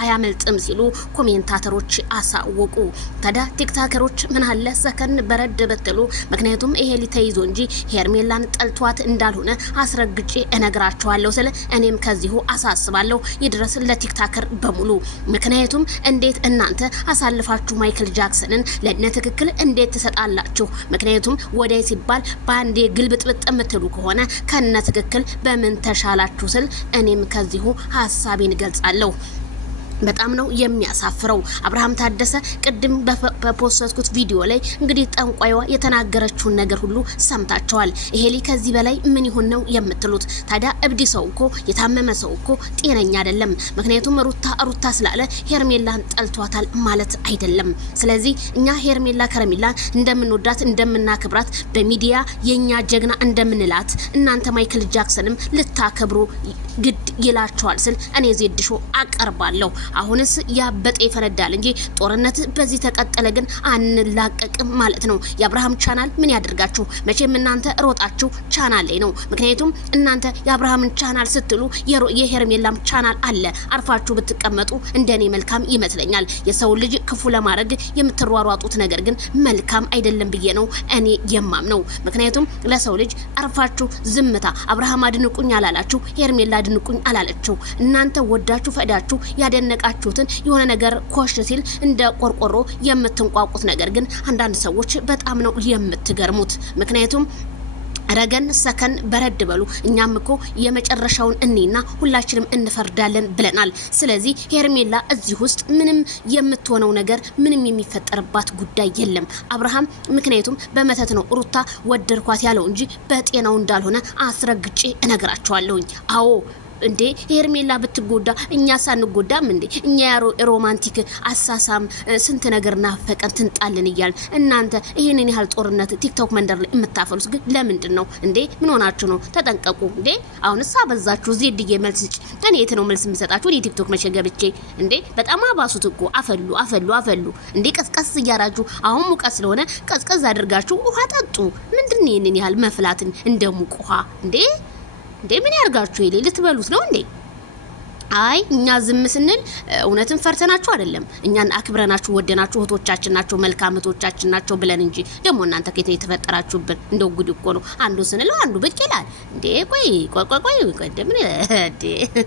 አያመልጥም ሲሉ ኮሜንታተሮች አሳወቁ። ታዲያ ቲክታከሮች ምን አለ ሰከን በረድ በትሉ፣ ምክንያቱም ይሄ ሊተይዞ እንጂ ሄርሜላን ጠልቷት እንዳልሆነ አስረግጬ እነግራቸዋለሁ ስለ እኔም ከዚሁ አሳስባለሁ ይድረስ ለቲክታከር በሙሉ። ምክንያቱም እንዴት እናንተ አሳልፋችሁ ማይክል ጃክሰንን ለነ ትክክል እንዴት ትሰጣላችሁ? ምክንያቱም ወደ ሲባል ባንዴ ግልብጥብጥ የምትሉ ከሆነ ከነ ትክክል በምን ተሻላችሁ ስል እኔም ከዚሁ ሀሳቤን ገልጻለሁ። በጣም ነው የሚያሳፍረው። አብርሃም ታደሰ ቅድም በፖስተስኩት ቪዲዮ ላይ እንግዲህ ጠንቋይዋ የተናገረችውን ነገር ሁሉ ሰምታቸዋል። ይሄ ከዚህ በላይ ምን ይሆን ነው የምትሉት? ታዲያ እብዲ ሰው እኮ የታመመ ሰው እኮ ጤነኛ አይደለም። ምክንያቱም ሩታ ስላለ ሄርሜላን ጠልቷታል ማለት አይደለም። ስለዚህ እኛ ሄርሜላ ከረሜላን እንደምንወዳት እንደምናከብራት በሚዲያ የኛ ጀግና እንደምንላት እናንተ ማይክል ጃክሰንም ልታከብሩ ግድ ይላቸዋል ስል እኔ ዜድሾ አቀርባለሁ። አሁንስ ያበጠ ይፈነዳል እንጂ ጦርነት በዚህ ተቀጠለ ግን አንላቀቅም ማለት ነው። የአብርሃም ቻናል ምን ያደርጋችሁ? መቼም እናንተ ሮጣችሁ ቻናል ላይ ነው። ምክንያቱም እናንተ የአብርሃምን ቻናል ስትሉ የሄርሜላም ቻናል አለ። አርፋችሁ ብትቀመጡ እንደኔ መልካም ይመስለኛል። የሰው ልጅ ክፉ ለማድረግ የምትሯሯጡት ነገር ግን መልካም አይደለም ብዬ ነው እኔ የማምነው። ምክንያቱም ለሰው ልጅ አርፋችሁ ዝምታ አብርሃም አድንቁኝ አላላችሁ፣ ሄርሜላ አድንቁኝ አላለችው። እናንተ ወዳችሁ ፈዳችሁ ያደነቃችሁትን የሆነ ነገር ኮሽ ሲል እንደ ቆርቆሮ የምትንቋቁት ነገር ግን አንዳንድ ሰዎች በጣም ነው የምትገርሙት። ምክንያቱም ረገን ሰከን በረድ በሉ። እኛም እኮ የመጨረሻውን እኔና ሁላችንም እንፈርዳለን ብለናል። ስለዚህ ሄርሜላ እዚህ ውስጥ ምንም የምትሆነው ነገር ምንም የሚፈጠርባት ጉዳይ የለም። አብርሃም ምክንያቱም በመተት ነው ሩታ ወደድኳት ያለው እንጂ በጤናው እንዳልሆነ አስረግጬ እነግራቸዋለሁኝ። አዎ እንዴ ሄርሜላ ብትጎዳ እኛ ሳንጎዳም እንዴ? እኛ ሮማንቲክ አሳሳም ስንት ነገር ናፈቀን ትንጣልን እያል እናንተ ይሄንን ያህል ጦርነት ቲክቶክ መንደር ላይ የምታፈሉት ግን ለምንድን ነው እንዴ? ምን ሆናችሁ ነው? ተጠንቀቁ እንዴ! አሁንስ አበዛችሁ። ዜድዬ መልስ እኔ የት ነው መልስ የምሰጣችሁ? እኔ ቲክቶክ መቼ ገብቼ እንዴ? በጣም አባሱት እኮ አፈሉ እንዴ! ቀስቀስ እያራችሁ አሁን ሙቀት ስለሆነ ቀስቀስ አድርጋችሁ ውሃ ጠጡ። ምንድን ነው ይሄንን ያህል መፍላትን እንደ ሙቅ ውሃ እንዴ? ምን ያርጋችሁ? ይሌ ልትበሉት ነው እንዴ? አይ እኛ ዝም ስንል እውነትን ፈርተናችሁ አይደለም። እኛን አክብረናችሁ ወደናችሁ እህቶቻችን ናቸው መልካም እህቶቻችን ናቸው ብለን እንጂ ደግሞ እናንተ ከየት የተፈጠራችሁብን? እንደው ጉድ እኮ ነው። አንዱ ስንለው አንዱ ብቅ ይላል እንዴ። ቆይ እንደምን እንዴ